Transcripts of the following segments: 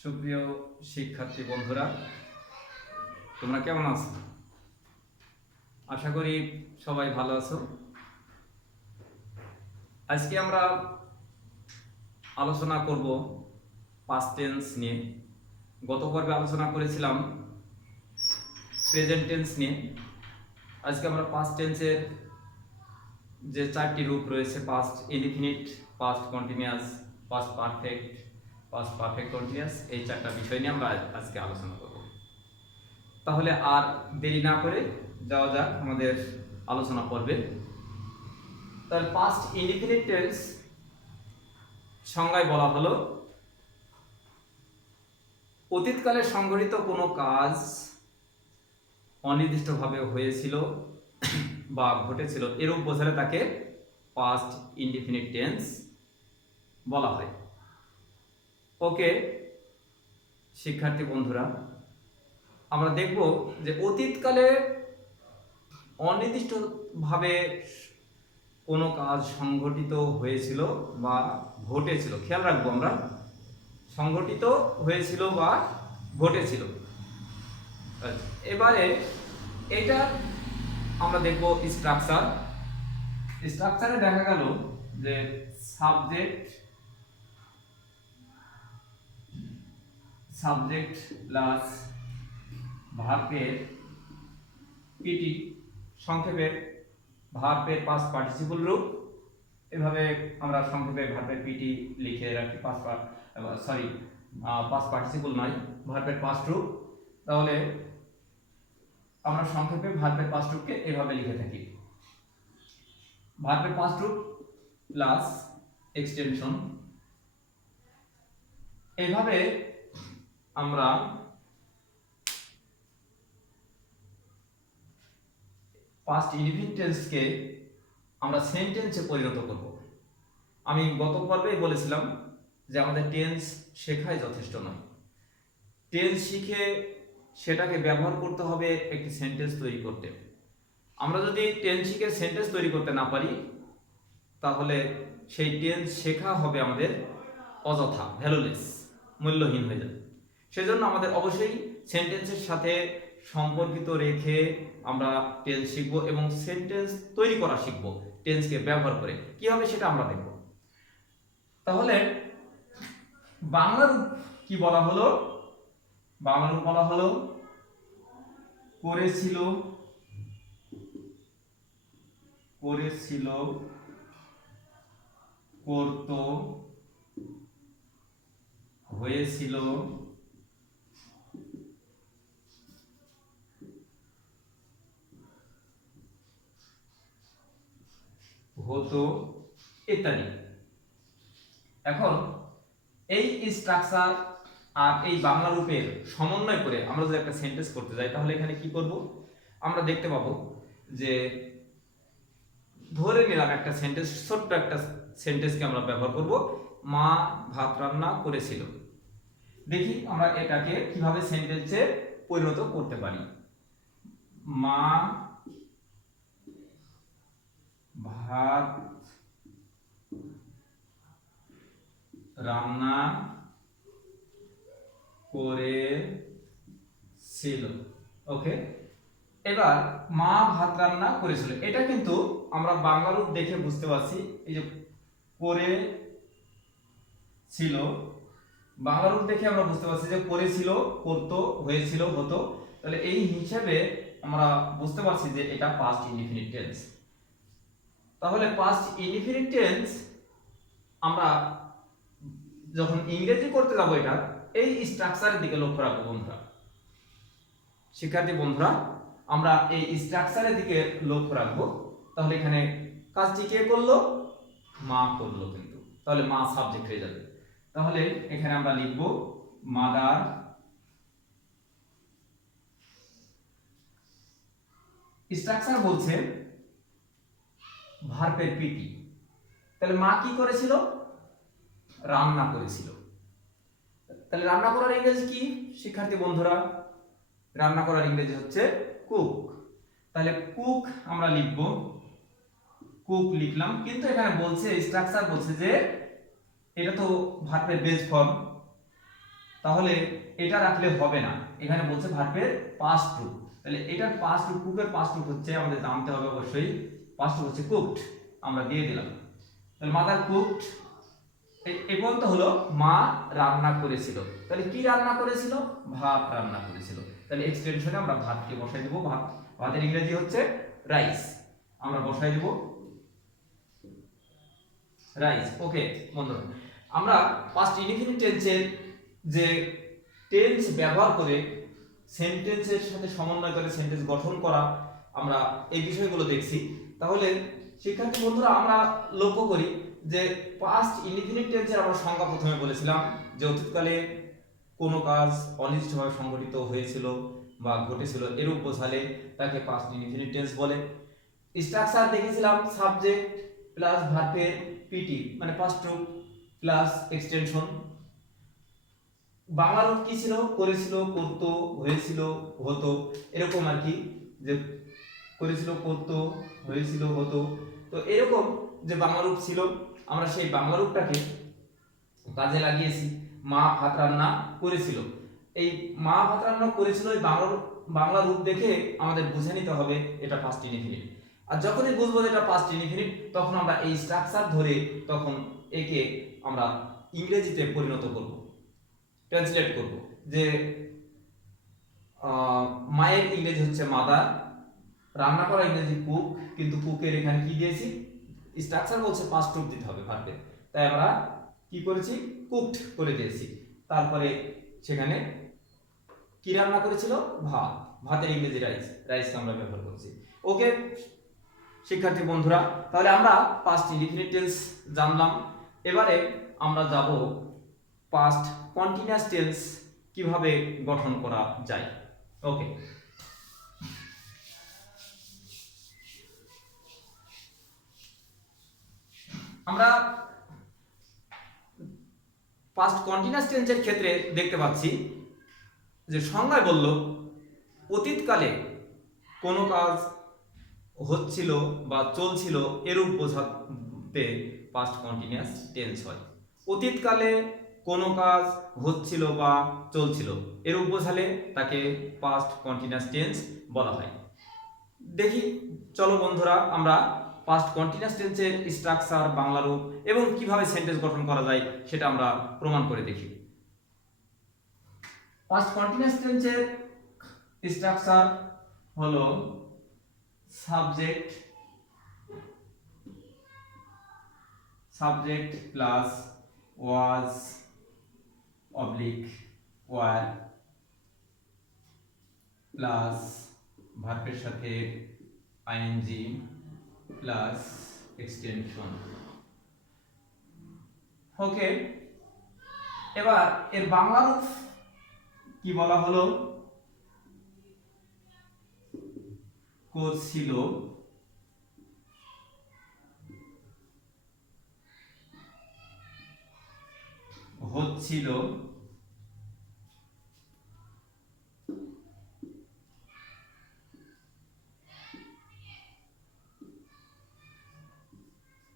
সুপ্রিয় শিক্ষার্থী বন্ধুরা, তোমরা কেমন আছো? আশা করি সবাই ভালো আছো। আজকে আমরা আলোচনা করব পাস্ট টেন্স নিয়ে। গত পর্বে আলোচনা করেছিলাম প্রেজেন্ট টেন্স নিয়ে। আজকে আমরা পাস্ট টেন্সের যে চারটি রূপ রয়েছে, past indefinite, past continuous, past perfect, past perfect continuous, এই চারটা বিষয় নিয়ে আমরা আজকে আলোচনা করব। তাহলে আর দেরি না করে যাওয়া যাক আমাদের আলোচনা পর্বে। তার পাস্ট ইনডিফিনিট টেন্স সংজ্ঞায় বলা হলো অতীতকালে সংঘটিত কোনো কাজ অনির্দিষ্টভাবে হয়েছিল বা ঘটেছিল এরূপ বোঝালে তাকে পাস্ট ইনডিফিনিট টেন্স বলা হয়। ওকে শিক্ষার্থী বন্ধুরা, আমরা দেখব যে অতীতকালে অনির্দিষ্টভাবে কোনো কাজ সংঘটিত হয়েছিল বা ঘটেছিল। খেয়াল রাখবো, আমরা সংঘটিত হয়েছিল বা ঘটেছিল। এবারে এটা আমরা দেখব স্ট্রাকচারে দেখা গেল যে সাবজেক্ট প্লাস ভার্বের পিটি, সংক্ষেপে ভার্বের পাস্ট পার্টিসিপল রূপ। এভাবে আমরা সংক্ষেপে ভার্বের পিটি লিখে রাখি, পাস্ট পার্টিসিপল নয়, ভার্বের পাস্ট রূপ। তাহলে আমরা সংক্ষেপে ভার্বের পাস্ট রূপকে এভাবে লিখে থাকি, ভার্বের পাস্ট রূপ প্লাস এক্সটেনশন। এভাবে আমরা পাস্ট ইনডিফিনিট টেন্সকে আমরা সেন্টেন্সে পরিণত করব। আমি গত পর্বেই বলেছিলাম যে আমাদের টেন্স শেখাই যথেষ্ট নয়, টেন্স শিখে সেটাকে ব্যবহার করতে হবে একটি সেন্টেন্স তৈরি করতে। আমরা যদি টেন্স শিখে সেন্টেন্স তৈরি করতে না পারি, তাহলে সেই টেন্স শেখা হবে আমাদের অযথা, ভ্যালুলেস, মূল্যহীন হয়ে যাবে। সেজন্য আমাদের অবশ্যই সেন্টেন্সের সাথে সম্পর্কিত রেখে আমরা টেন্স শিখব এবং সেন্টেন্স তৈরি করা শিখব টেন্সকে ব্যবহার করে। কি হবে সেটা আমরা দেখব। তাহলে বাংলা রূপ কি বলা হলো? বাংলা রূপ বলা হলো করেছিল, করত, হয়েছিল, হতো ইত্যাদি। এখন এই স্ট্রাকচার আর এই বাংলা রূপের সমন্বয় করে আমরা যদি একটা সেন্টেন্স করতে যাই, তাহলে এখানে কি করব? আমরা দেখতে পাবো যে ধরে নিলাম একটা সেন্টেন্স, ছোট্ট একটা সেন্টেন্সকে আমরা ব্যবহার করব, মা ভাত রান্না করেছিল। দেখি আমরা এটাকে কিভাবে সেন্টেন্সে পরিণত করতে পারি। মা ভাত রান্না করেছিল। ওকে, এবার মা ভাত রান্না করেছিল, এটা কিন্তু আমরা বাংলা রূপ দেখে বুঝতে পারছি। এই যে করেছিল, বাংলা রূপ দেখে আমরা বুঝতে পারছি যে করেছিল, করতো, হয়েছিল, হতো। তাহলে এই হিসাবে আমরা বুঝতে পারছি যে এটা পাস্ট ইনডিফিনিট টেন্স। তাহলে পাস্ট ইনডিফিনিট টেন্স আমরা যখন ইংরেজি করতে যাব, এটা এই স্ট্রাকচারের দিকে লক্ষ্য রাখবো বন্ধুরা। শিক্ষার্থী বন্ধুরা, আমরা এই স্ট্রাকচারের দিকে লক্ষ্য রাখবো। তাহলে এখানে কাজটি কে করলো? মা করলো, কিন্তু তাহলে মা সাবজেক্ট হয়ে যাবে। তাহলে এখানে আমরা লিখব মাদার স্ট্রাকচার বলছে ভার্বের পিটি। তাহলে মা কি করেছিল? রান্না করেছিল। তাহলে রান্না করার ইংরেজি কি শিক্ষার্থী বন্ধুরা? রান্না করার ইংরেজি হচ্ছে কুক। তাহলে কুক আমরা লিখব, কুক লিখলাম, কিন্তু এখানে বলছে স্ট্রাকচার বলছে যে এটা তো ভার্বের বেস ফর্ম, তাহলে এটা রাখলে হবে না, এখানে বলছে ভার্বের পাস্ট রূপ। তাহলে এটার পাস্ট রূপ, কুকের পাস্ট রূপ হচ্ছে, আমাদের জানতে হবে অবশ্যই, পাস্ট রূপ হচ্ছে কুকড, আমরা দিয়ে দিলাম। তাহলে মাদার কুকড, এই পর্যন্ত হলো মা রান্না করেছিল। তাহলে কি রান্না করেছিল? ভাত রান্না করেছিল। তাহলে এক্সটেনশনে আমরা ভাতকে বসাই দেব, ভাতের ইংরেজি হচ্ছে রাইস, আমরা বসাই দেব রাইস। ওকে বন্ধুরা, আমরা পাস্ট ইনডিফিনিট টেন্সের যে টেন্স ব্যবহার করে সেন্টেন্সের সাথে সমন্বয় করে সেন্টেন্স গঠন করা, আমরা এই বিষয়গুলো দেখছি। তাহলে শিক্ষার্থী বন্ধুরা, আমরা লক্ষ্য করি যে পাস্ট ইনডিফিনিট টেন্সের আমরা সংজ্ঞা প্রথমে বলেছিলাম যে অতীতকালে কোনো কাজ অনির্দিষ্টভাবে সংঘটিত হয়েছিল বা ঘটেছিল এরূপ বোঝালে তাকে পাস্ট ইনডিফিনিট টেন্স বলে। স্ট্রাকচার দেখেছিলাম, সাবজেক্ট প্লাস ভার্বের পিটি মানে পাস্ট রূপ প্লাস এক্সটেনশন। বাংলা রূপ কি ছিল? করেছিল, করতো, হয়েছিল, হতো, এরকম আর কি, যে করেছিল, করতো, হয়েছিল, হতো। তো এরকম যে বাংলা রূপ ছিল, আমরা সেই বাংলা রূপটাকে কাজে লাগিয়েছি। মা ভাত রান্না করেছিল, এই মা ভাত রান্না করেছিল এই বাংলা রূপ দেখে আমাদের বুঝে নিতে হবে এটা পাস্ট ইনডিফিনিট। আর যখনই বুঝবো এটা পাস্ট ইনডিফিনিট, তখন আমরা এই স্ট্রাকচার ধরে তখন একে আমরা ইংরেজিতে পরিণত করব, ট্রান্সলেট করব। যে মায়ের ইংরেজি হচ্ছে মাদার, রান্না করা ইংরেজি কুক, কিন্তু কুকের এখানে কি দিয়েছি? স্ট্রাকচার বলছে পাস্ট রূপ দিতে হবে ভার্বের, তাই আমরা কি করেছি? কুকড করে দিয়েছি। তারপরে সেখানে কি রান্না করেছিল? ভাত, ভাতের ইংরেজি রাইস, রাইসকে আমরা ব্যবহার করছি। ওকে শিক্ষার্থী বন্ধুরা, তাহলে আমরা পাস্ট ইনডিফিনিট টেন্স জানলাম। এবারে আমরা যাব পাস্ট কন্টিনিউয়াস টেন্স কিভাবে গঠন করা যায়। ওকে, আমরা পাস্ট কন্টিনিউয়াস টেন্সের ক্ষেত্রে দেখতে পাচ্ছি যে সংজ্ঞায় বলল অতীতকালে কোনো কাজ হচ্ছিল বা চলছিল এরূপ বোঝাতে পাস্ট কন্টিনিউয়াস টেন্স হয়। অতীতকালে কোনো কাজ হচ্ছিল বা চলছিল এরূপ বোঝালে তাকে পাস্ট কন্টিনিউয়াস টেন্স বলা হয়। দেখি, চলো বন্ধুরা, আমরা পাস্ট কন্টিনিউয়াস টেন্সের স্ট্রাকচার, বাংলা রূপ এবং কিভাবে সেন্টেন্স গঠন করা যায় সেটা আমরা প্রমাণ করে দেখি। পাস্ট কন্টিনিউয়াস টেন্সের স্ট্রাকচার হলো subject plus was oblique were plus ভার্বের সাথে আইএনজি প্লাস এক্সটেনশন। ওকে, এবার এর বাংলা রূপ কি বলা হলো? করছিল, হচ্ছিল,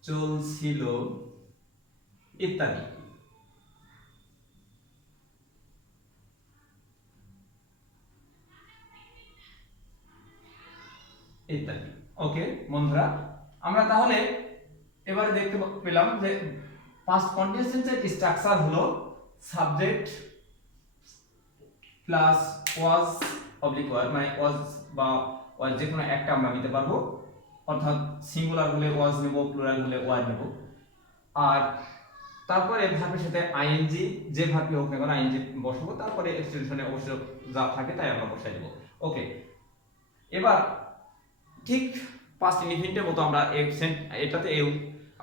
চলছিল ইত্যাদি। ইত্যাদি। ওকে বন্ধুরা, আমরা তাহলে এবারে দেখতে পেলাম যে পাস্ট কন্টিনিউয়াস টেন্সের স্ট্রাকচার হলো subject plus was oblique war, মানে ওয়াজ বা ওয়ার যে কোনো একটা আমরা নিতে পারবো, অর্থাৎ সিঙ্গুলার হলে ওয়াজ নেব, প্লুরাল হলে ওয়ার নেব। আর তারপরে ভার্বের সাথে আইএনজি, যে ভার্বই হোক না কেন আইএনজি বসাবো, তারপরে এক্সটেনশনে অবশ্য যা থাকে তাই আমরা বসাই দেব। ওকে, এবার ঠিক পাস্ট ইনডিফিনিটের মতো আমরা এটাতে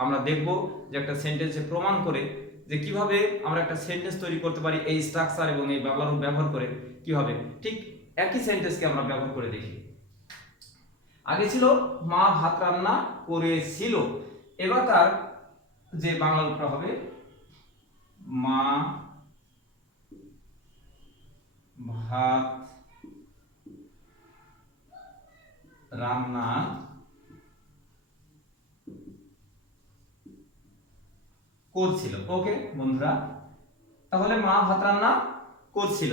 আমরা দেখব যে একটা সেন্টেন্সে প্রমাণ করে যে কিভাবে আমরা একটা সেন্টেন্স তৈরি করতে পারি এই স্ট্রাকচার এবং এই বাংলা রূপ ব্যবহার করে। কিভাবে? ঠিক একই সেন্টেন্সকে আমরা ব্যবহার করে দেখি। আগে ছিল মা ভাত রান্না করেছিল, এবার তার যে বাংলা রূপটা হবে মা ভাত রান্না করছিল। ওকে বন্ধুরা, তাহলে মা ভাত রান্না করছিল।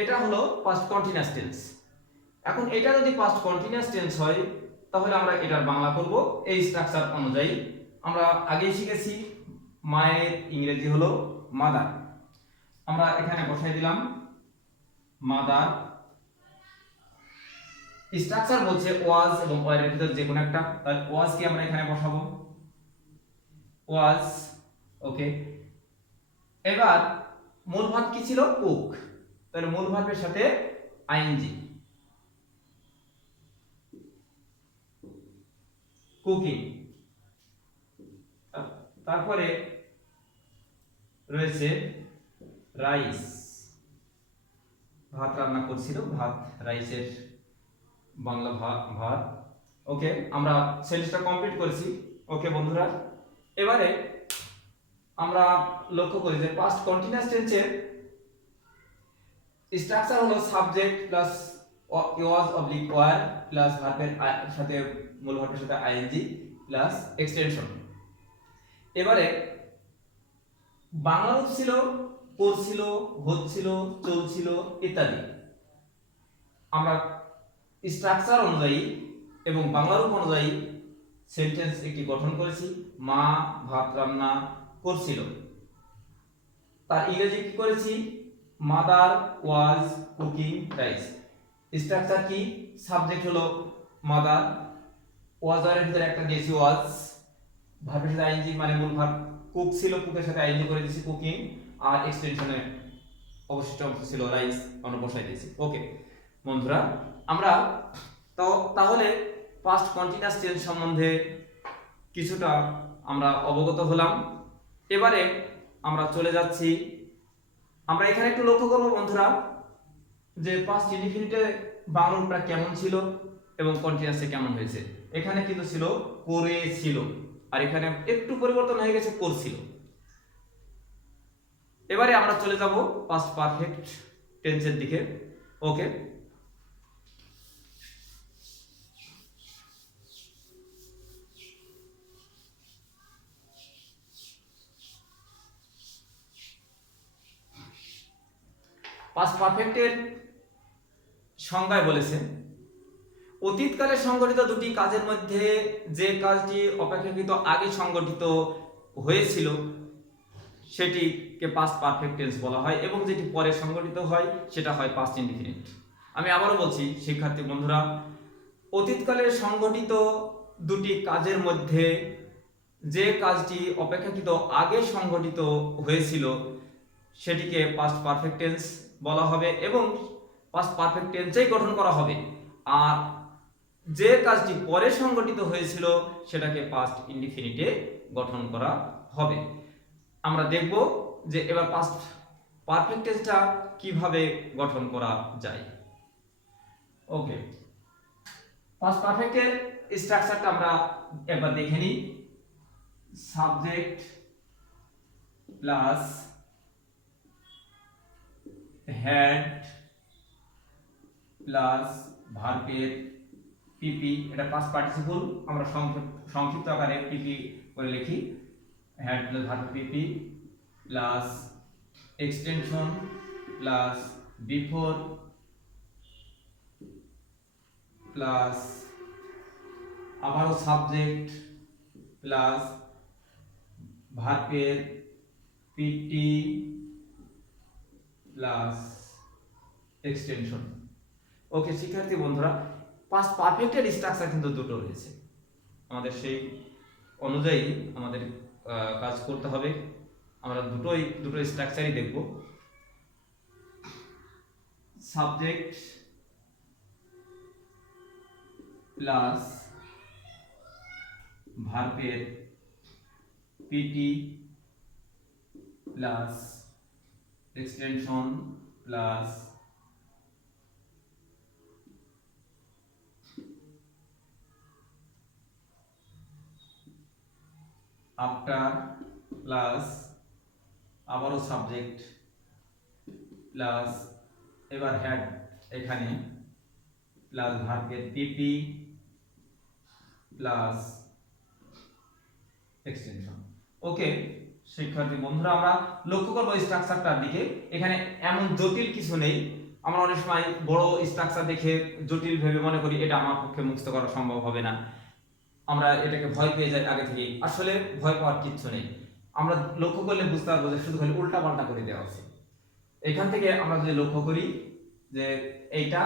এটা হলো পাস্ট কন্টিনিউয়াস টেন্স। এখন এটা যদি পাস্ট কন্টিনিউয়াস টেন্স হয় তাহলে আমরা এটার বাংলা করব এই স্ট্রাকচার অনুযায়ী। আমরা আগেই শিখেছি মায়ের ইংরেজি হলো মাদার। আমরা এখানে বসাই দিলাম মাদার। স্ট্রাকচার বলছে ওয়াজ এবং ওয়ার এর ভিতর যে কোনো একটা, তাহলে ওয়াজ কি আমরা এখানে বসাবো, ওয়াজ। ওকে, এবার মূল ভার্ব কি ছিল, কুক। তাহলে মূল ভার্বের সাথে আইএনজি, কুকিং। তারপরে রয়েছে রাইস, ভাত রান্না করছিল, ভাত, রাইসের বাংলা ভাত। ওকে, আমরা সেন্টেন্সটা কমপ্লিট করেছি। ওকে বন্ধুরা, এবারে আমরা লক্ষ্য করি যে পাস্ট কন্টিনিউয়াস টেন্সের স্ট্রাকচার হলো subject plus was oblique were plus ভার্বের সাথে মূল ভার্বের সাথে আইএনজি প্লাস এক্সটেনশন। এবারে বাংলা রূপ ছিল করছিল, হচ্ছিল, চলছিল ইত্যাদি। আমরা স্ট্রাকচার অনুযায়ী এবং বাংলা রূপ অনুযায়ী সেন্টেন্স একটি গঠন করেছি। মা ভাত রান্না করছিল, তার ইংরেজি কি করেছি, mother was cooking rice. Structure কি, সাবজেক্ট হলো মাদার, ওয়াজ এর ভিতরে একটা দিয়েছি ওয়াজ, ভার্বের সাথে আইএনজি মানে মূল ভার্ব, কুক ছিল, কুকের সাথে আইএনজি করে দিয়েছি কুকিং, আর এক্সটেনশনে অবশিষ্ট অংশ ছিল রাইস, আমরা বসাই দিয়েছি। ওকে বন্ধুরা, আমরা তাহলে পাস্ট কন্টিনিউয়াস টেন্স সম্বন্ধে কিছুটা আমরা অবগত হলাম। এবারে আমরা চলে যাচ্ছি, আমরা এখানে একটু লক্ষ্য করব বন্ধুরা যে পাস্ট ইনডিফিনিটে বাংলা রূপটা কেমন ছিল এবং কন্টিনিউয়াসে কেমন হয়েছে। এখানে কিন্তু ছিল করেছিল, আর এখানে একটু পরিবর্তন হয়ে গেছে করছিল। এবারে আমরা চলে যাব পাস্ট পারফেক্ট টেন্সের দিকে। ওকে, পাস্ট পারফেক্টের সংজ্ঞায় বলেছে অতীতকালে সংঘটিত দুটি কাজের মধ্যে যে কাজটি অপেক্ষাকৃত আগে সংঘটিত হয়েছিল সেটিকে পাস্ট পারফেক্ট টেন্স বলা হয়, এবং যেটি পরে সংঘটিত হয় সেটা হয় পাস্ট ইনডিফিনিট। আমি আবারও বলছি শিক্ষার্থী বন্ধুরা, অতীতকালে সংঘটিত দুটি কাজের মধ্যে যে কাজটি অপেক্ষাকৃত আগে সংঘটিত হয়েছিল সেটিকে পাস্ট পারফেক্ট টেন্স বলা হবে, এবং পাস্ট পারফেক্ট টেন্সেই গঠন করা হবে। আর যে কাজটি পরে সংঘটিত হয়েছিল সেটাকে পাস্ট ইনডিফিনিটে গঠন করা হবে। আমরা দেখব যে এবার পাস্ট পারফেক্ট টেন্সটা কিভাবে গঠন করা যায়। ওকে, পাস্ট পারফেক্টের স্ট্রাকচারটা আমরা একবার দেখে নিই। সাবজেক্ট প্লাস হ্যাড প্লাস ভার্বের পিপি, এটা পাস্ট পার্টিসিপল, আমরা সংক্ষিপ্ত আকারে পিপি করে লিখি। Had plus verb PP plus extension plus before plus আবারও সাবজেক্ট প্লাস ভার্বের পিটি প্লাস এক্সটেনশন। ওকে শিক্ষার্থী বন্ধুরা, পাস্ট পারফেক্টের স্ট্রাকচার কিন্তু দুটো রয়েছে, আমাদের সেই অনুযায়ী আমাদের কাজ করতে হবে। আমরা দুটো স্ট্রাকচারই দেখব। সাবজেক্ট প্লাস ভার্বের PT plus extension plus after plus আবারও সাবজেক্ট প্লাস এবার হ্যাড এখানে প্লাস ভার্বের পিপি প্লাস এক্সটেনশন। ওকে শিক্ষার্থী বন্ধুরা, আমরা লক্ষ্য করবো স্ট্রাকচারটার দিকে। এখানে এমন জটিল কিছু নেই। আমরা অনেক সময় বড় স্ট্রাকচার দেখে জটিল ভেবে মনে করি এটা আমার পক্ষে মুখস্থ করা সম্ভব হবে না, আমরা এটাকে ভয় পেয়ে যাই আগে থেকেই। আসলে ভয় পাওয়ার কিচ্ছু নেই। আমরা লক্ষ্য করলে বুঝতে পারবো যে শুধু খালি উল্টা পাল্টা করে দেওয়া আছে। এখান থেকে আমরা যদি লক্ষ্য করি যে এইটা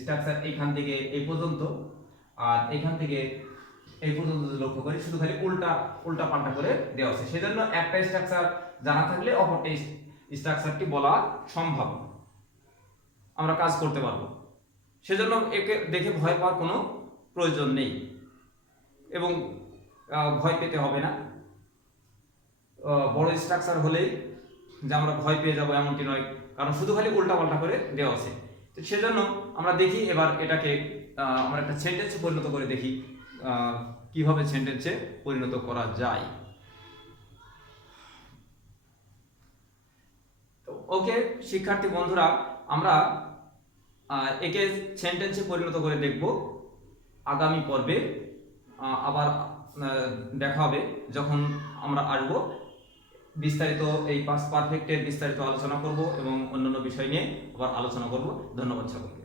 স্ট্রাকচার এখান থেকে এই পর্যন্ত, আর এখান থেকে এই পর্যন্ত যদি লক্ষ্য করি শুধু খালি উল্টা উল্টা পাল্টা করে দেওয়া আছে। সেজন্য একটা স্ট্রাকচার জানা থাকলে অপরটা স্ট্রাকচারটি বলা সম্ভব, আমরা কাজ করতে পারবো। সেজন্য একে দেখে ভয় পাওয়ার কোনো প্রয়োজন নেই এবং ভয় পেতে হবে না। বড় স্ট্রাকচার হলেই যে আমরা ভয় পেয়ে যাবো এমনটি নয়, কারণ শুধু খালি উল্টা পাল্টা করে দেওয়া আছে। তো সেজন্য আমরা দেখি এবার এটাকে আমরা একটা সেন্টেন্সে পরিণত করে দেখি কিভাবে সেন্টেন্সে পরিণত করা যায়। তো ওকে শিক্ষার্থী বন্ধুরা, আমরা একে সেন্টেন্সে পরিণত করে দেখব আগামী পর্বে। আবার দেখা হবে যখন আমরা আসবো বিস্তারিত এই পাস্ট পারফেক্টের বিস্তারিত আলোচনা করব এবং অন্যান্য বিষয় নিয়ে আবার আলোচনা করব। ধন্যবাদ সকলকে।